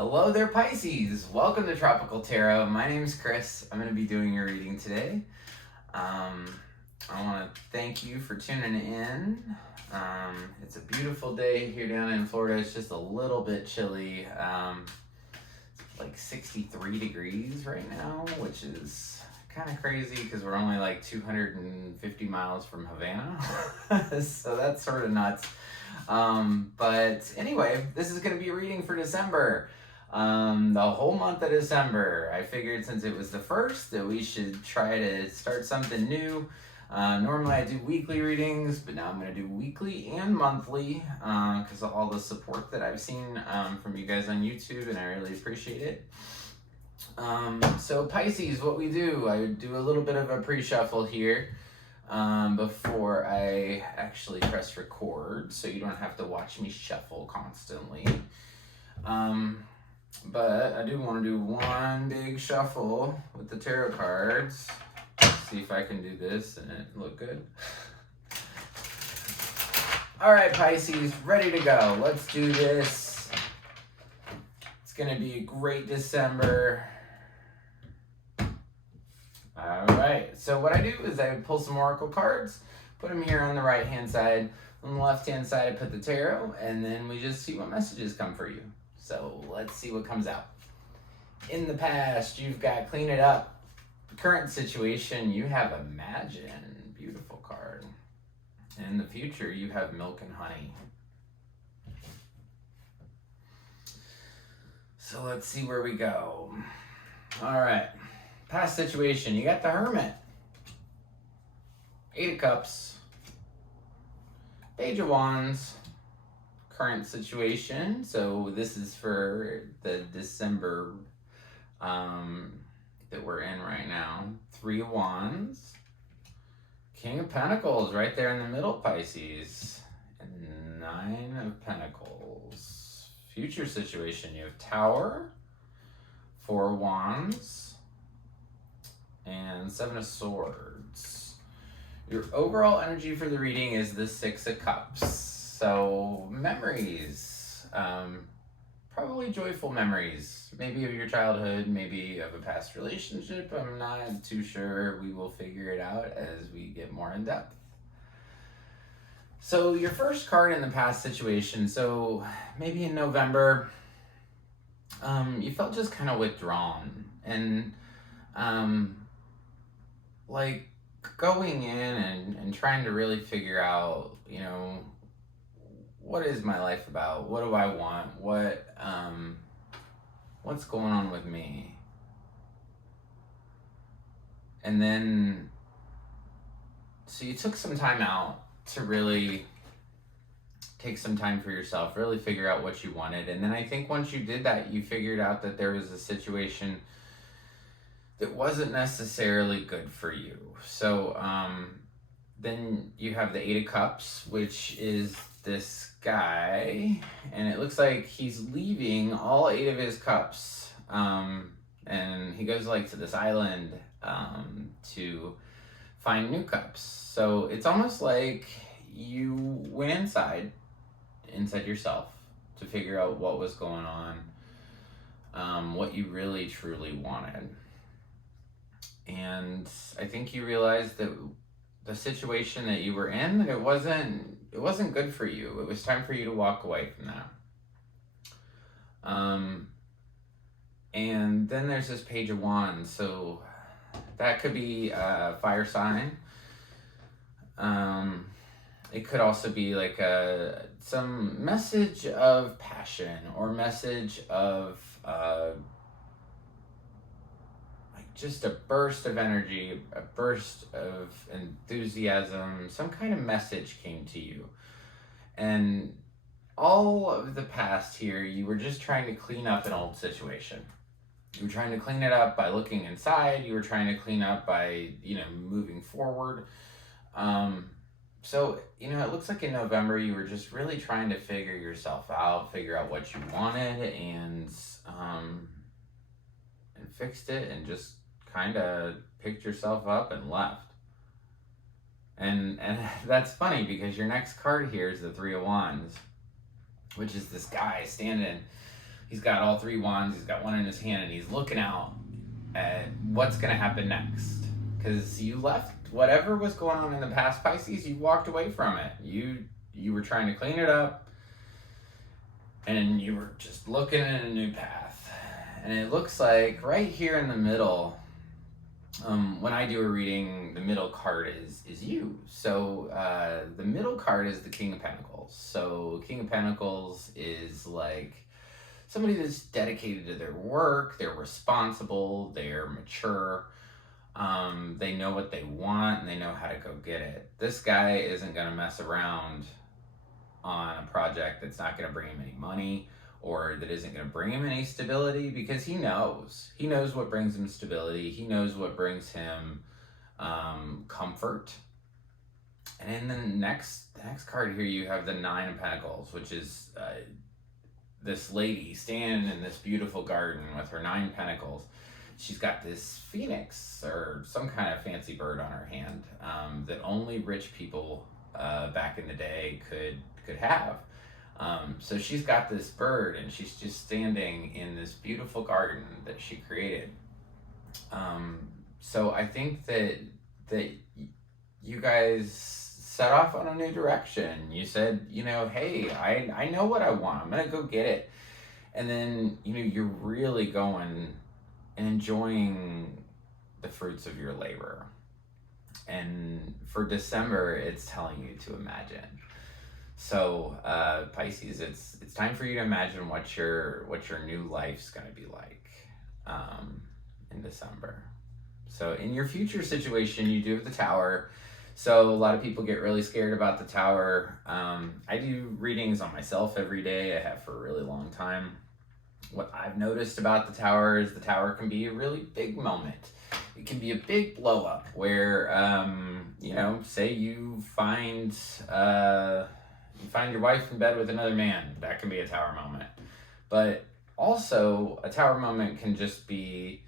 Hello there, Pisces. Welcome to Tropical Tarot. My name's Chris. I'm going to be doing your reading today. I want to thank you for tuning in. It's a beautiful day here down in Florida. It's just a little bit chilly. It's like 63 degrees right now, which is kind of crazy because we're only like 250 miles from Havana. So that's sort of nuts. But anyway, this is going to be a reading for December. The whole month of December. I figured since it was the first that we should try to start something new. Normally I do weekly readings, but now I'm going to do weekly and monthly because of all the support that I've seen from you guys on YouTube, and I really appreciate it. So Pisces, what we do, I do a little bit of a pre-shuffle here before I actually press record, so you don't have to watch me shuffle constantly. But I do want to do one big shuffle with the tarot cards. See if I can do this and it look good. All right, Pisces, ready to go. Let's do this. It's going to be a great December. All right, so what I do is I pull some oracle cards, put them here on the right-hand side. On the left-hand side, I put the tarot, and then we just see what messages come for you. So let's see what comes out. In the past, you've got clean it up. The current situation, you have imagine. Beautiful card. In the future, you have milk and honey. So let's see where we go. All right. Past situation, you got the Hermit. 8 of Cups. Page of Wands. Current situation, so this is for the December that we're in right now. 3 of Wands. King of Pentacles right there in the middle, Pisces. And 9 of Pentacles. Future situation, you have Tower. 4 of Wands. And 7 of Swords. Your overall energy for the reading is the 6 of Cups. So memories, probably joyful memories, maybe of your childhood, maybe of a past relationship. I'm not too sure. We will figure it out as we get more in depth. So your first card in the past situation, so maybe in November, you felt just kind of withdrawn and like going in and trying to really figure out, you know, what is my life about? What do I want? What's going on with me? And then, so you took some time out to really take some time for yourself, really figure out what you wanted. And then I think once you did that, you figured out that there was a situation that wasn't necessarily good for you. So then you have the 8 of Cups, which is this guy, and it looks like he's leaving all 8 of his cups, and he goes like to this island to find new cups. So it's almost like you went inside yourself to figure out what was going on, what you really truly wanted. And I think you realized that the situation that you were in, that it wasn't good for you. It was time for you to walk away from that. And then there's this Page of Wands. So that could be a fire sign. It could also be like some message of passion or message of just a burst of energy, a burst of enthusiasm, some kind of message came to you. And all of the past here, you were just trying to clean up an old situation. You were trying to clean it up by looking inside. You were trying to clean up by, moving forward. So, it looks like in November, you were just really trying to figure yourself out, figure out what you wanted, and fixed it, and just kind of picked yourself up and left. And that's funny because your next card here is the 3 of Wands, which is this guy standing He's got all 3 wands, he's got one in his hand, and he's looking out at what's going to happen next. Because you left whatever was going on in the past, Pisces, you walked away from it. You were trying to clean it up, and you were just looking at a new path. And it looks like right here in the middle, when I do a reading, the middle card is you. So the middle card is the King of Pentacles. So King of Pentacles is like somebody that's dedicated to their work, they're responsible, they're mature, they know what they want, and they know how to go get it. This guy isn't going to mess around on a project that's not going to bring him any money, or that isn't going to bring him any stability, because he knows what brings him stability. He knows what brings him comfort. And in the next card here, you have the 9 of Pentacles, which is this lady standing in this beautiful garden with her 9 pentacles. She's got this phoenix or some kind of fancy bird on her hand that only rich people back in the day could have. So she's got this bird, and she's just standing in this beautiful garden that she created. So I think that you guys set off on a new direction. You said, hey, I know what I want. I'm gonna go get it. And then, you're really going and enjoying the fruits of your labor. And for December, it's telling you to imagine. So Pisces, it's time for you to imagine what your new life's going to be like in December. So in your future situation, you do have the Tower. So a lot of people get really scared about the Tower. I do readings on myself every day. I have for a really long time. What I've noticed about the Tower is the Tower can be a really big moment. It can be a big blow up where, say you find your wife in bed with another man. That can be a Tower moment. But also, a Tower moment can just be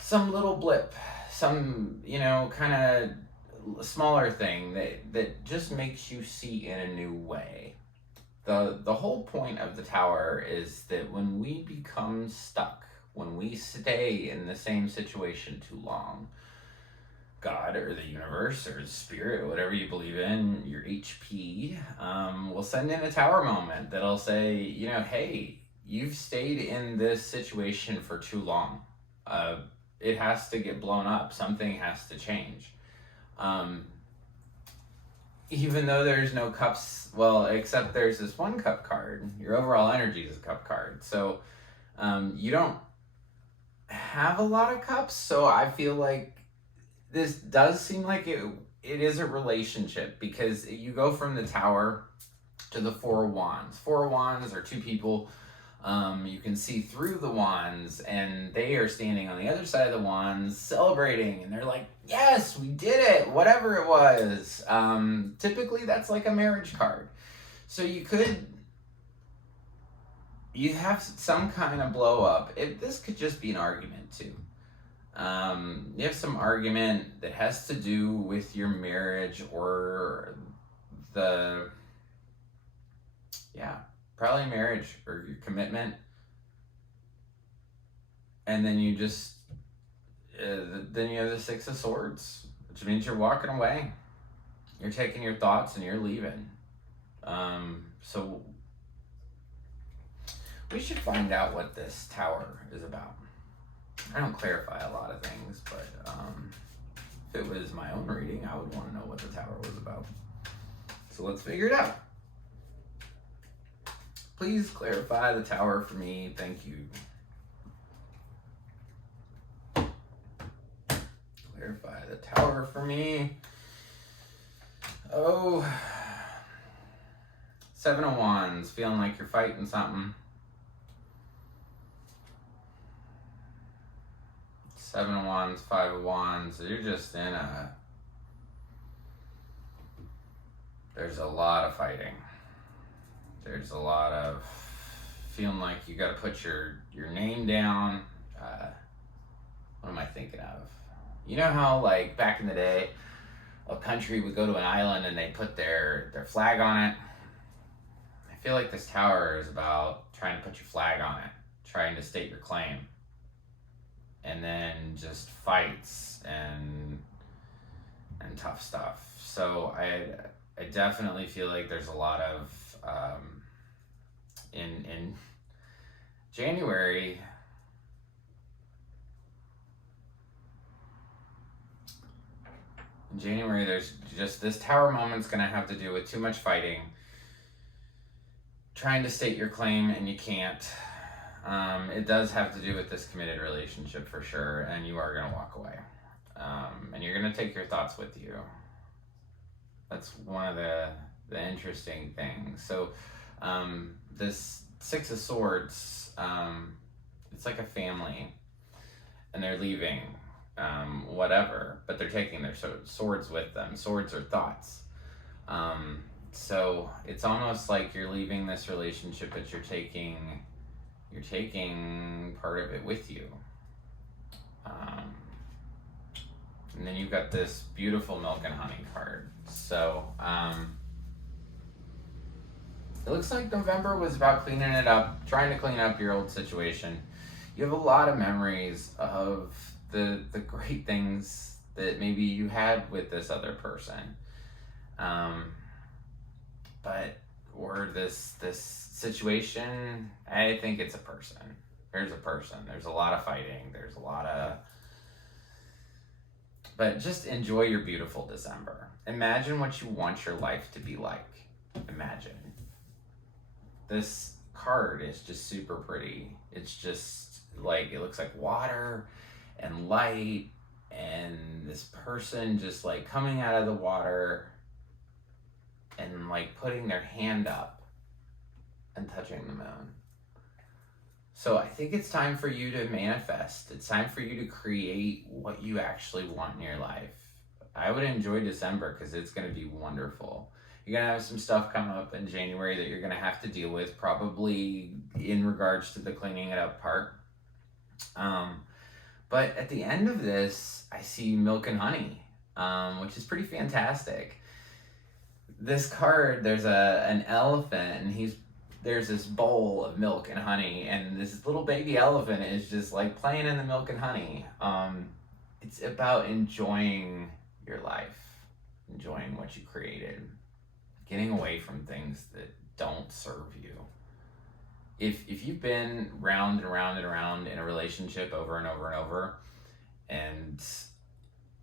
some little blip, some, kind of smaller thing that just makes you see in a new way. The whole point of the Tower is that when we become stuck, when we stay in the same situation too long, God or the universe or spirit or whatever you believe in, your HP, will send in a Tower moment that'll say, hey, you've stayed in this situation for too long. It has to get blown up. Something has to change. Even though there's no cups, except there's this 1 cup card. Your overall energy is a cup card. So you don't have a lot of cups. So I feel like this does seem like it is a relationship, because you go from the Tower to the 4 of Wands. 4 of Wands are 2 people. You can see through the wands, and they are standing on the other side of the wands celebrating, and they're like, yes, we did it, whatever it was. Typically that's like a marriage card. So you have some kind of blow up. This could just be an argument too. You have some argument that has to do with your marriage or probably marriage or your commitment. And then you just, then you have the 6 of Swords, which means you're walking away. You're taking your thoughts and you're leaving. So we should find out what this Tower is about. I don't clarify a lot of things, but if it was my own reading, I would want to know what the Tower was about. So let's figure it out. Please clarify the Tower for me. Thank you. Clarify the Tower for me. Oh, 7 of Wands, feeling like you're fighting something. 7 of Wands, 5 of Wands. You're just in there's a lot of fighting. There's a lot of feeling like you got to put your name down. What am I thinking of? You know how, like, back in the day, a country would go to an island and they put their flag on it? I feel like this Tower is about trying to put your flag on it, trying to state your claim, and then just fights and tough stuff. So I definitely feel like there's a lot of in January. In January, there's just this Tower moment's gonna have to do with too much fighting, trying to state your claim, and you can't. It does have to do with this committed relationship for sure, and you are gonna walk away. And you're gonna take your thoughts with you. That's one of the interesting things. So this Six of Swords, it's like a family, and they're leaving, whatever, but they're taking their swords with them. Swords are thoughts. So it's almost like you're leaving this relationship, but you're taking part of it with you. And then you've got this beautiful Milk and Honey card. So it looks like November was about cleaning it up, trying to clean up your old situation. You have a lot of memories of the great things that maybe you had with this other person. Or this situation, I think it's a person. There's a person. There's a lot of fighting. There's a lot of... But just enjoy your beautiful December. Imagine what you want your life to be like. Imagine. This card is just super pretty. It's just like, it looks like water and light, and this person just like coming out of the water and like putting their hand up and touching the moon. So I think it's time for you to manifest. It's time for you to create what you actually want in your life. I would enjoy December because it's going to be wonderful. You're going to have some stuff come up in January that you're going to have to deal with, probably in regards to the cleaning it up part. But at the end of this, I see Milk and Honey, which is pretty fantastic. This card, there's an elephant, and there's this bowl of milk and honey, and this little baby elephant is just like playing in the milk and honey. It's about enjoying your life, enjoying what you created, getting away from things that don't serve you. If you've been round and round and round in a relationship over and over and over, and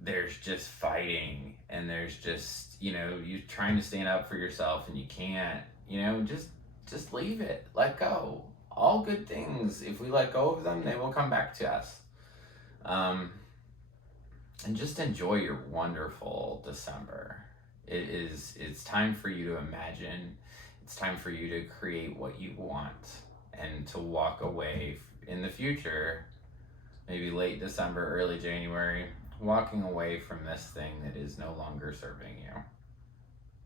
there's just fighting, and there's just, you're trying to stand up for yourself and you can't, just leave it. Let go. All good things, if we let go of them, they will come back to us. And just enjoy your wonderful December. It's time for you to imagine. It's time for you to create what you want and to walk away in the future, maybe late December, early January, walking away from this thing that is no longer serving you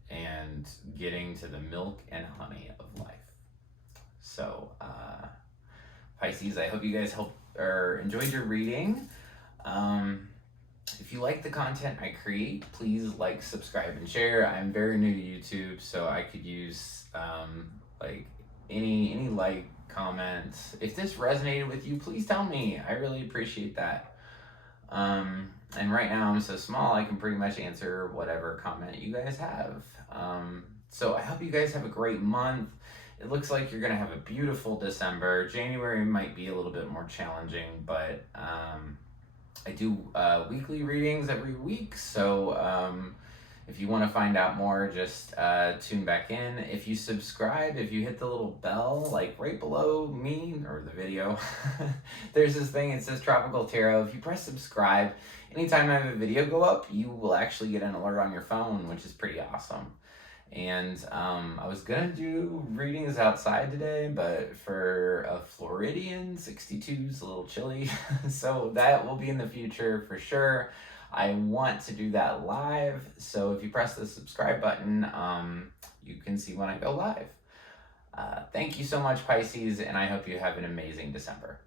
and getting to the milk and honey of life. So, Pisces, I hope you guys enjoyed your reading. If you like the content I create, please like, subscribe, and share. I'm very new to YouTube, so I could use any like, comments. If this resonated with you, please tell me. I really appreciate that. And right now I'm so small, I can pretty much answer whatever comment you guys have. So I hope you guys have a great month. It looks like you're gonna have a beautiful December. January might be a little bit more challenging, but I do weekly readings every week, so if you want to find out more, just tune back in. If you subscribe, if you hit the little bell, like right below me, or the video, there's this thing, it says Tropical Tarot. If you press subscribe, anytime I have a video go up, you will actually get an alert on your phone, which is pretty awesome. And I was gonna do readings outside today, but for a Floridian, 62 is a little chilly, so that will be in the future for sure. I want to do that live, so if you press the subscribe button, you can see when I go live. Thank you so much, Pisces, and I hope you have an amazing December.